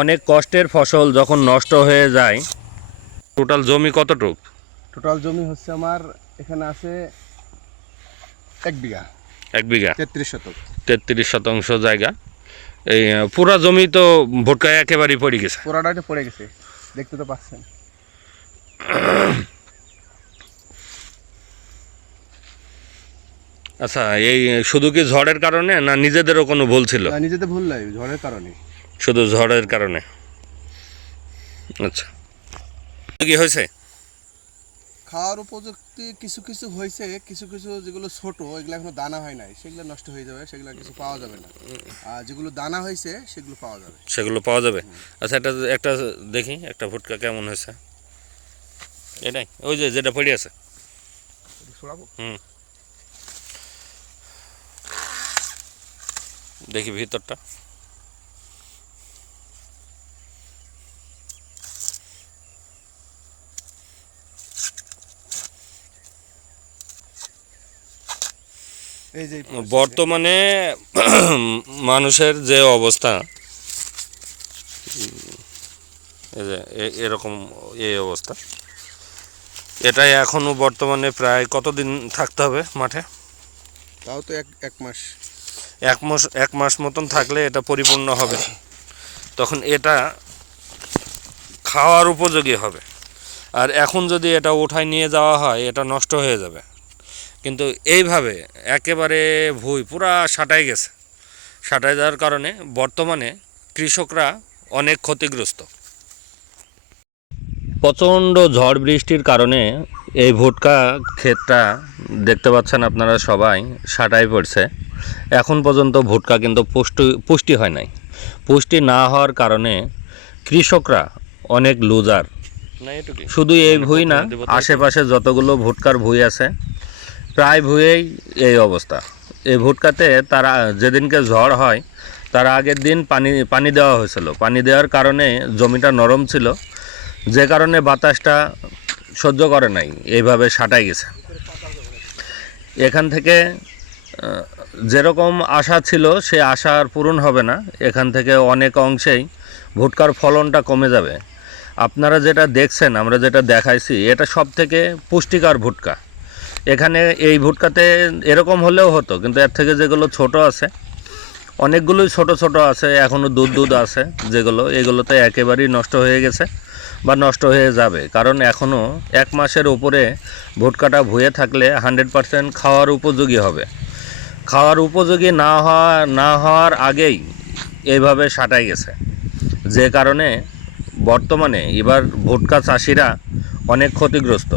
অনেক কষ্টের ফসল যখন নষ্ট হয়ে যায়। টোটাল জমি কতটুক? টোটাল জমি হচ্ছে আমার এখানে আছে 1 বিঘা। 1 বিঘা 33 শতক। 33 শতাংশ জায়গা। এই পুরা জমি তো ভুট্টায় একেবারেই পড়ে গেছে। পুরাটাই পড়ে গেছে, দেখতে তো পাচ্ছেন। আচ্ছা, এই শুধু কি ঝড়ের কারণে না নিজেদেরও কোনো ভুল ছিল? না, নিজেদের ভুল নাই, ঝড়ের কারণে। শুধু ঝড়ের কারণে। আচ্ছা, কি হয়েছে? খাওয়ার উপযুক্তি কিছু কিছু হয়েছে, কিছু কিছু যেগুলো ছোট এগুলো এখনো দানা হয় নাই, সেগুলো নষ্ট হয়ে যাবে, সেগুলো কিছু পাওয়া যাবে না। আর যেগুলো দানা হয়েছে সেগুলো পাওয়া যাবে। সেগুলো পাওয়া যাবে। আচ্ছা, এটা একটা দেখি, একটা ভুট্টা কেমন হয়েছে। এটাই ওই যে যেটা পড়ে আছে। হুম, দেখি ভিতরটা। এই যে বর্তমানে মানুষের যে অবস্থা, এই যে এরকম এই অবস্থা, এটাই এখনো বর্তমানে প্রায় কতদিন থাকতে হবে মাঠে? তাও তো এক মাস। 1 মাস মতন থাকলে এটা পরিপূর্ণ হবে, তখন এটা খাওয়ার উপযোগী হবে। আর এখন যদি এটা উঠায় নিয়ে যাওয়া হয়, এটা নষ্ট হয়ে যাবে। কিন্তু এইভাবে একেবারে ভুঁই পুরা সাঁটাই গেছে। সাঁটাই যাওয়ার কারণে বর্তমানে কৃষকরা অনেক ক্ষতিগ্রস্ত। প্রচণ্ড ঝড় বৃষ্টির কারণে এই ভুট্টা ক্ষেতটা দেখতে পাচ্ছেন আপনারা সবাই, সাঁটাই পড়ছে। এখন পর্যন্ত ভুট্টা কিন্তু পুষ্টি হয় নাই। পুষ্টি না হওয়ার কারণে কৃষকরা অনেক লুজার। শুধু এই ভুঁই না, আশেপাশে যতগুলো ভুট্টার ভুঁই আছে প্রায় ভুঁয়েই এই অবস্থা। এই ভুট্টাতে তারা যেদিনকে ঝড় হয় তার আগের দিন পানি দেওয়া হয়েছিল। পানি দেওয়ার কারণে জমিটা নরম ছিল, যে কারণে বাতাসটা সহ্য করে নাই, এইভাবে সাঁটাই গেছে। এখান থেকে যেরকম আশা ছিল সে আশা আর পূরণ হবে না। এখান থেকে অনেক অংশেই ভুট্টার ফলনটা কমে যাবে। আপনারা যেটা দেখছেন, আমরা যেটা দেখাইছি, এটা সব থেকে পুষ্টিকর ভুট্টা। এখানে এই ভুট্টাতে এরকম হলেও হতো, কিন্তু এর থেকে যেগুলো ছোট আছে, অনেকগুলোই ছোট ছোট আছে, এখনও দুধ আছে যেগুলো, এগুলোতে একেবারেই নষ্ট হয়ে গেছে বা নষ্ট হয়ে যাবে। কারণ এখনও 1 মাসের উপরে ভুট্টাটা ভুঁয়ে থাকলে 100% খাওয়ার উপযোগী হবে। খাওয়ার উপযোগী না হওয়ার আগেই এইভাবে সাঁটাই গেছে, যে কারণে বর্তমানে এবার ভুট্টা চাষিরা অনেক ক্ষতিগ্রস্ত।